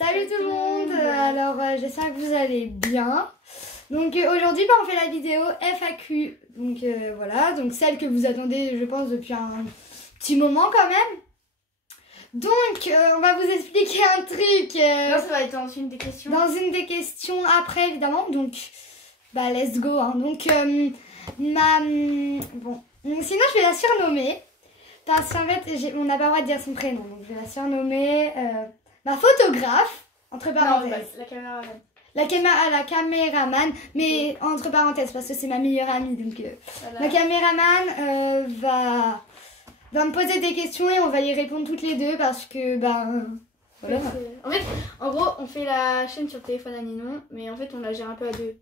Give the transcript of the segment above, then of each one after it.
Salut tout le monde. Alors j'espère que vous allez bien. Donc aujourd'hui on fait la vidéo FAQ. Donc voilà, donc celle que vous attendez je pense depuis un petit moment quand même. Donc on va vous expliquer un truc. Non, ça va être dans une des questions. Dans une des questions après évidemment. Donc bah let's go hein. Donc bon. Donc, sinon je vais la surnommer. Parce qu'en fait on n'a pas le droit de dire son prénom. Donc je vais la surnommer ma photographe, entre parenthèses. Non, la caméraman. La caméraman, mais entre parenthèses, parce que c'est ma meilleure amie. Donc, Voilà. la caméraman va me poser des questions et on va y répondre toutes les deux parce que, voilà. En fait, en gros, on fait la chaîne sur le téléphone à Ninon, mais en fait, on la gère un peu à deux.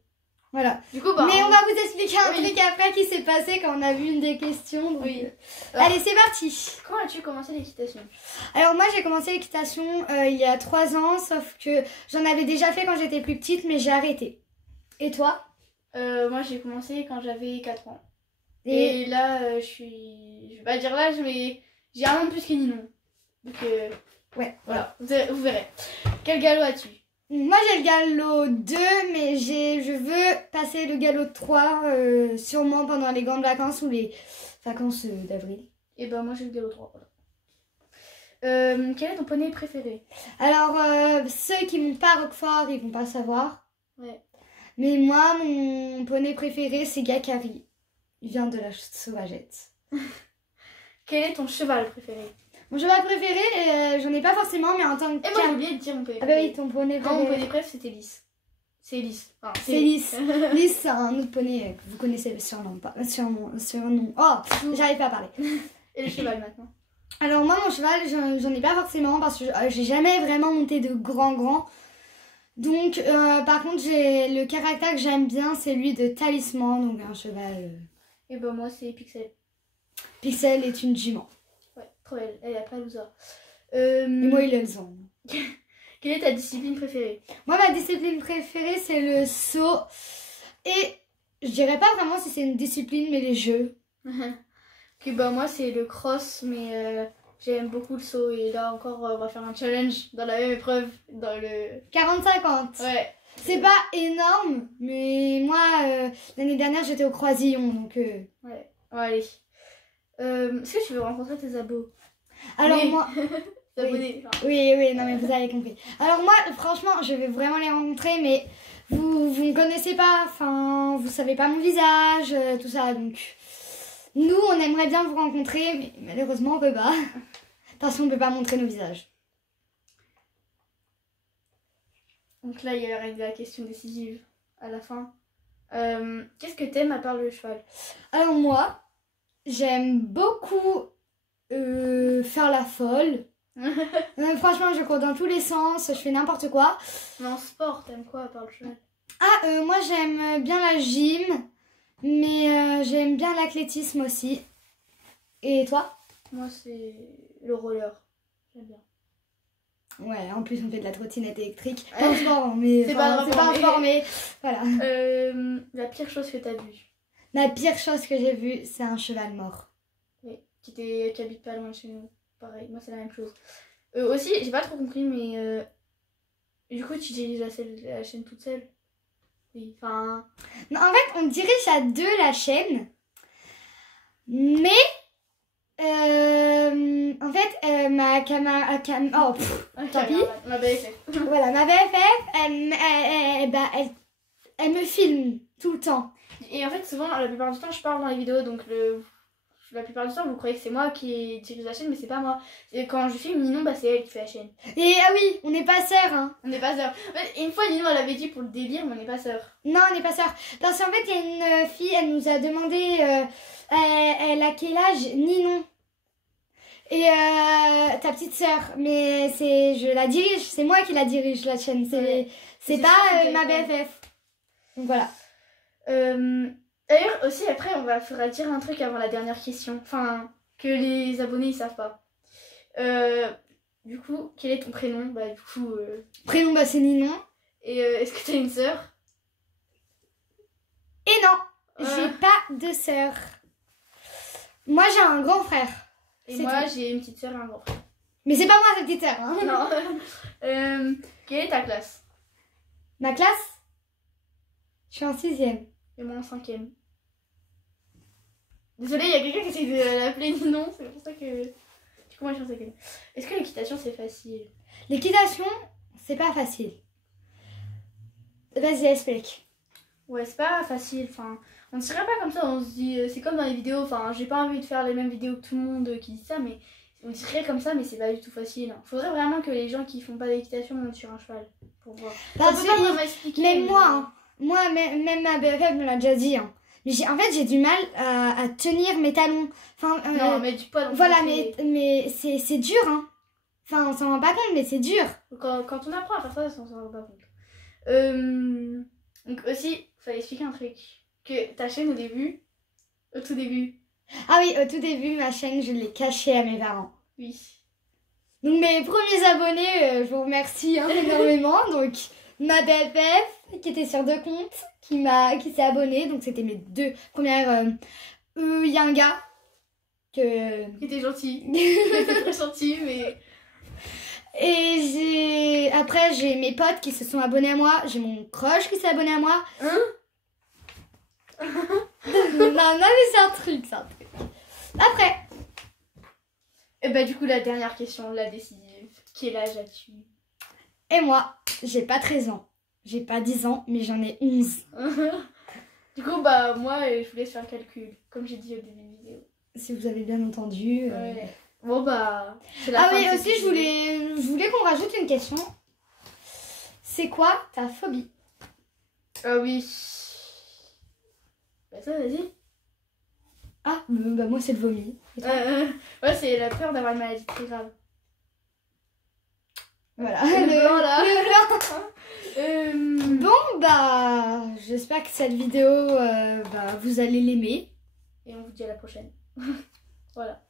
Voilà. Du coup, mais on va vous expliquer un truc après qui s'est passé quand on a vu une des questions. Donc, oui. Allez, c'est parti. Quand as-tu commencé l'équitation? Alors moi j'ai commencé l'équitation il y a 3 ans, sauf que j'en avais déjà fait quand j'étais plus petite, mais j'ai arrêté. Et toi? Moi j'ai commencé quand j'avais 4 ans. Et là je vais pas dire l'âge, mais j'ai un an de plus que Ninon. Donc ouais, voilà, vous verrez. Quel galop as-tu? Moi j'ai le galop 2, mais je veux passer le galop 3 sûrement pendant les grandes vacances ou les vacances d'avril. Et ben moi j'ai le galop 3, voilà. Quel est ton poney préféré? Alors ceux qui montent pas à Roquefort ils vont pas savoir. Ouais. Mais moi mon poney préféré c'est Gakari. Il vient de la Sauvagette. Quel est ton cheval préféré? Mon cheval préféré, j'en ai pas forcément, mais en tant que... Et moi j'ai oublié de dire mon poney Ah préféré. bah oui, ton poney Non, mon préféré. poney préféré c'était Lys. C'est Lys. Enfin, C'est Lys. Lys, c'est un autre poney que vous connaissez le surnom. Pas, surnom. Oh, j'arrive pas à parler. Et le cheval maintenant? Alors moi, mon cheval, j'en ai pas forcément parce que j'ai jamais vraiment monté de grand. Donc, par contre, j'ai le caractère que j'aime bien, c'est lui de Talisman, donc un cheval... Et ben moi c'est Pixel. Pixel est une jument. Ouais, trop belle. Elle a pas Louisa. Et moi, il est le sang. Quelle est ta discipline préférée? Moi, ma discipline préférée, c'est le saut. Et je dirais pas vraiment si c'est une discipline, mais les jeux. Ok, bah moi c'est le cross, mais j'aime beaucoup le saut. Et là encore, on va faire un challenge dans la même épreuve. Dans le 40-50. Ouais. C'est pas énorme, mais moi, l'année dernière, j'étais au Croisillon, donc... Ouais, bon, allez. Est-ce que tu veux rencontrer tes abos? Alors oui. moi... Abonnés. Oui, non mais vous avez compris. Alors moi, franchement, je vais vraiment les rencontrer, mais vous me connaissez pas, enfin, vous savez pas mon visage, tout ça, donc... Nous, on aimerait bien vous rencontrer, mais malheureusement, on peut pas. Parce qu'on peut pas montrer nos visages. Donc là, il y aura la question décisive à la fin. Qu'est-ce que t'aimes à part le cheval? Alors moi, j'aime beaucoup faire la folle. Franchement, je cours dans tous les sens, je fais n'importe quoi. Mais en sport, t'aimes quoi à part le cheval? Ah, moi j'aime bien la gym, mais j'aime bien l'athlétisme aussi. Et toi? Moi, c'est le roller. J'aime bien. Ouais, en plus on fait de la trottinette électrique. Pas un sport, mais... C'est pas un sport, mais voilà. La pire chose que t'as vue? La pire chose que j'ai vue, c'est un cheval mort. Oui, qui habite pas loin de chez nous. Pareil, moi c'est la même chose. Aussi, j'ai pas trop compris, mais du coup, tu diriges la chaîne toute seule? Oui, enfin... Non, en fait, on dirige à deux la chaîne, mais... en fait, ma camarade... Oh, tant pis. Ma BFF. Voilà, ma BFF, elle me filme tout le temps. Et en fait, souvent, la plupart du temps, je parle dans les vidéos, donc la plupart du temps, vous croyez que c'est moi qui dirige la chaîne, mais c'est pas moi. Et quand je filme Ninon, bah, c'est elle qui fait la chaîne. Et ah oui, on n'est pas sœurs, hein. On n'est pas sœurs. En fait, une fois, Ninon, elle avait dit pour le délire, mais on n'est pas sœurs. Non, on n'est pas sœurs. Parce qu'en fait, il y a une fille, elle nous a demandé, elle a quel âge? Ninon. Et ta petite sœur, mais je la dirige, c'est moi qui la dirige la chaîne, c'est pas ma BFF. Donc voilà. D'ailleurs aussi après on faudra dire un truc avant la dernière question, enfin que les abonnés ils savent pas. Du coup, quel est ton prénom? Bah du coup... Prénom, bah c'est Ninon. Et est-ce que t'as une sœur? Et non, j'ai pas de sœur. Moi j'ai un grand frère. Et moi j'ai une petite sœur et un grand frère. Mais c'est pas moi cette petite sœur. Hein. Non. Quelle est ta classe? Ma classe? Je suis en 6e. Et moi en 5e. Désolée, il y a quelqu'un qui essaie de l'appeler Ninon, c'est pour ça que... Du coup, moi je suis en 5e. Est-ce que l'équitation c'est facile? L'équitation, c'est pas facile. Vas-y, explique. Ouais, c'est pas facile, enfin... On ne dirait pas comme ça, on se dit... C'est comme dans les vidéos, enfin, j'ai pas envie de faire les mêmes vidéos que tout le monde qui dit ça, mais... On dirait comme ça, mais c'est pas du tout facile. Faudrait vraiment que les gens qui font pas d'équitation montent sur un cheval, pour voir. Parce On peut pas que vraiment expliquer, même mais- moi, hein, moi, même ma BFF me l'a déjà dit. Hein. Mais en fait, j'ai du mal à tenir mes talons. Enfin, Non, mais du poids dans voilà, le pied. mais c'est dur. Hein. Enfin, on s'en rend pas compte, mais c'est dur. Quand on apprend à faire ça, on s'en rend pas compte. Donc aussi, il fallait expliquer un truc. Que ta chaîne au tout début, Ah oui, au tout début, ma chaîne, je l'ai cachée à mes parents. oui. Donc mes premiers abonnés, je vous remercie hein, énormément. Donc ma BFF qui était sur 2 comptes, qui s'est abonnée. Donc c'était mes 2 premières. Il y a un gars que. Qui était gentil. Qui était très gentil, mais... Et après j'ai mes potes qui se sont abonnés à moi. J'ai mon crush qui s'est abonné à moi. Hein? Non mais c'est un truc. Après. Et bah du coup, la dernière question, la décisive. Quel âge as-tu? Et moi, j'ai pas 13 ans. J'ai pas 10 ans, mais j'en ai 11. Du coup, bah moi, je vous laisse faire le calcul, comme j'ai dit au début de la vidéo. Si vous avez bien entendu. Ouais. Bon bah, c'est la Ah fin oui, de cette aussi je voulais qu'on rajoute une question. C'est quoi ta phobie? Ah oui. Bah ça, vas-y. Ah, bah moi c'est le vomi. Et toi Ouais, c'est la peur d'avoir une maladie très grave. Voilà. Le blanc, là. le blanc. Bon bah, j'espère que cette vidéo, vous allez l'aimer. Et on vous dit à la prochaine. Voilà.